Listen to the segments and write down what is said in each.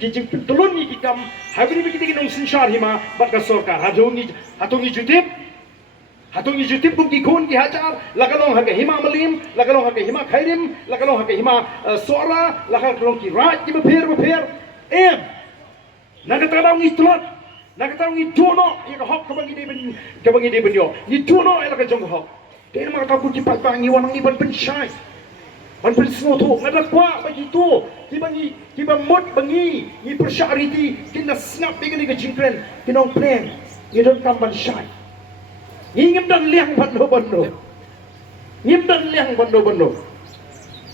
kijing pentulun ni kikam habis ni kita nong sinsar hima bakal sorkar hatungi jutip pun kikun ki hajar lakalong haga hima malim lakalong haga hima khairim lakalong haga hima suara lakalong ki raj ki bapir nagatang itlot nagatang ituno ya hok kabangi de ben yo ituno ela ka jong hok dia mak takut ki patang ni wanang ni ban pensyai ban pensno tu ngadak kwa bagi tu ki mot bangi ni persyariti kina snap dengan ni jingkren kinong plan ni don kam ban syai ngim dan liang bando ngim dan liang bando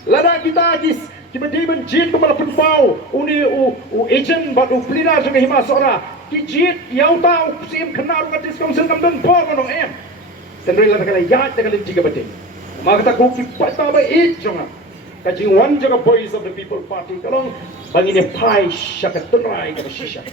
lada kita agis tiba-tiba jin kemala penpau uni agent batu pelina juga hima sora ki jin yau tau sim kenar ngatis kong sen kam don por nong em sendiri lada kala ya kala jiga bate maka ta ko ki pata ba jonga kajing wan juga boys of the people party kalong bangine pai syakat tunrai ka shisha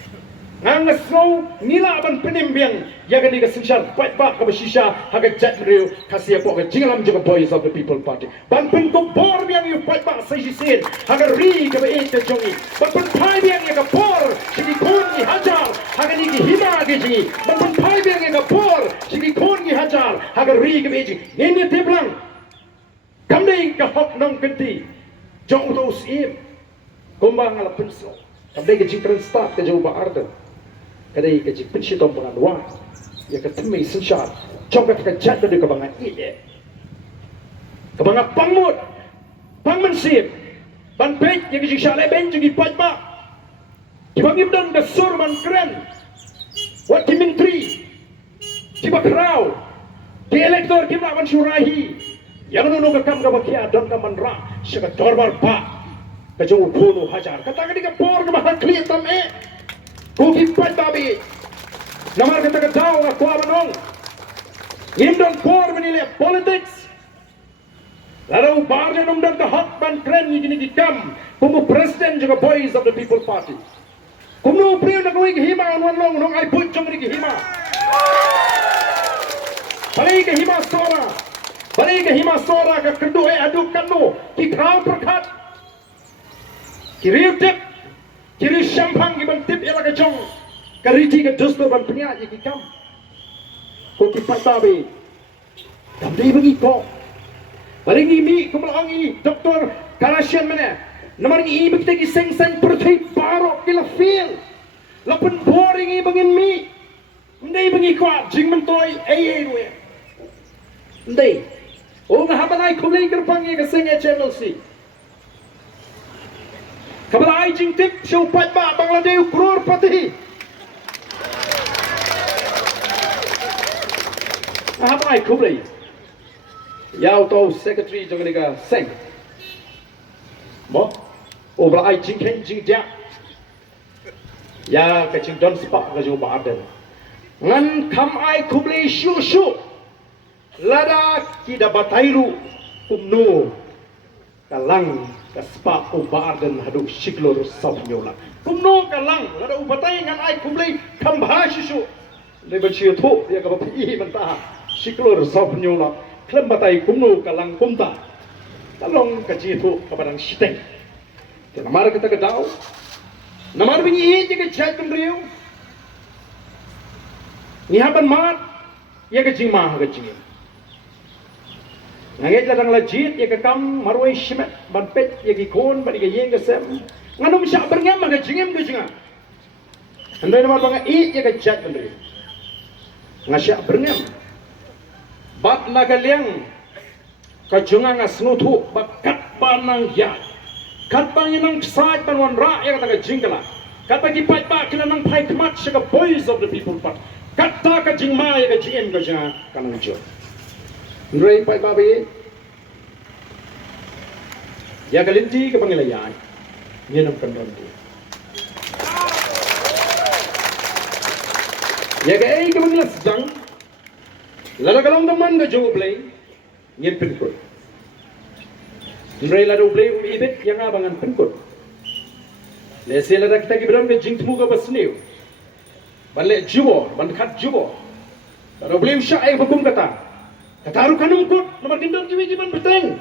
ngang snow nila ban penimbiang yaga ni ka sinsar pat ba ka shisha haga jet real kasia po ka jinglam juga boys of the people party ban pen ko bor biang yu pat ba sa jisin haga ri ka ba et jongi ban pen pai biang ya ka bor sigi kon ni hajar haga ni ki hima ge jingi ban pen pai biang ya ka bor sigi kon ni hajar haga ri ka be jingi ni teblang kamdei ka hok nong kenti jong to sim kumbang ala penso kamdei ka jingkran start ka jauh ba arda kadai ka jing pensi tom pangan wa ya ka temi sensar jong ka jat de ka bangan ide ka bangan pangmut pangmensip ban pej ya ka jing syale ben jing pat ba ki bangim dan da surman kren wat ki menteri ki bakrau ki elektor ki ban syurahi yang nuno ka kam ka bakia don ka manra syaka dorbar ba ka jong phunu hajar kata ka di ka por ka mahan kli tam Kuki patabi, namar kita ketahu aku abanong, indon por menilai politics, lalu barnya nomdan ke hak ban keren ini dikam, kumu presiden juga boys of the people party, kumu priu nak wik hima anwan long nong ai put jong ni hima, balik ke hima sora ke kedua aduk kanu, ki kau perkat, kiri tip. Kiri syampang ki ban tip ela ka jong kariti ka dosto ban pnya ki kam ko ki patabe kam dei bagi ko baringi mi ko malangi doktor karasian mana namar ngi ibek te ki seng perthai paro ki la feel la pen boring i bangin mi ndei bagi ko jing mentoi ai we ndei o nga habanai ko lei kerpang ka seng channel si Kabala ay jing tip siya upat ba Bangladesh kror pati. Apa ay kublay? Yaw to secretary jong ni ka seng. Mo obra ay jing ken jing dia. Ya ka jing don spa ka jo ba aden. Ngan kam ay kublay shu lada ki da batairu kumno kalang kaspa ubarden hadu shiklor safnyola kumno kalang ada ubatai ngan ai kumlei kambha shishu le bachi tho ya ka phi manta shiklor safnyola klem batai kumno kalang kumta talong ka chi tho ka barang shiteng te namar kita ka dau namar bingi je ka chat kum riu ni haban mat ya ka jing ma ka jing Nangit ladang lajit ya kam marwai shimet ban pet ya ki kon ban ga yeng ga sem nganum sya berngam ga jingem ga jinga andai namar banga I ya ga jat andai ngasya berngam bat na ga liang ka junga nga snutu bakat banang ya kat bang nang sai ban wan ra ya ga jingala kat bagi pai pa kina nang pai kmat sya boys of the people part kat ta ka jingma ya ga jingem ga jinga kanang jo Ndrei pai babi ya galinti ke pangelayan nyenam kandon tu ya ga ai ke panglas jang lala kalong teman ga jo play nyen pinkut Ndrei la do play ibet yang abangan pinkut lese la kita ki bram ke jingtmu ga basniu balle jubo ban khat jubo do play sha ai hukum kata Kataru kanum kot nomor kindon kiwi kiban beteng.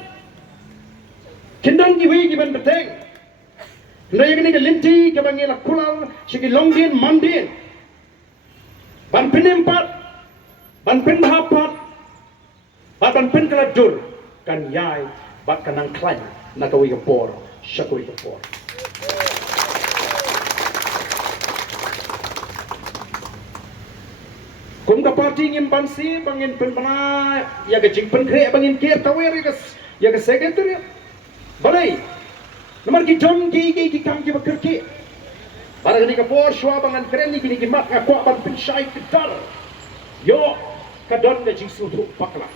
Kindon kiwi kiban beteng. Naya kini ke linti ke bangi la kular sigi longdin mandin. Ban penempat, ban pendapat, ban penkeladur kan yai bat kanang klaim nakawi ke por, syakui ke por. Kum ka parti ngim bansi bangin penpana ya ke jing penkre bangin kier tawer ya ke secretary. Balai. Nomor ki jom ki kam ki bakerki. Barang ni ka por shwa bangan keren ni kini ki mat ngakwa ban pensyai kedar. Yo kadon ke jing sutu pakla.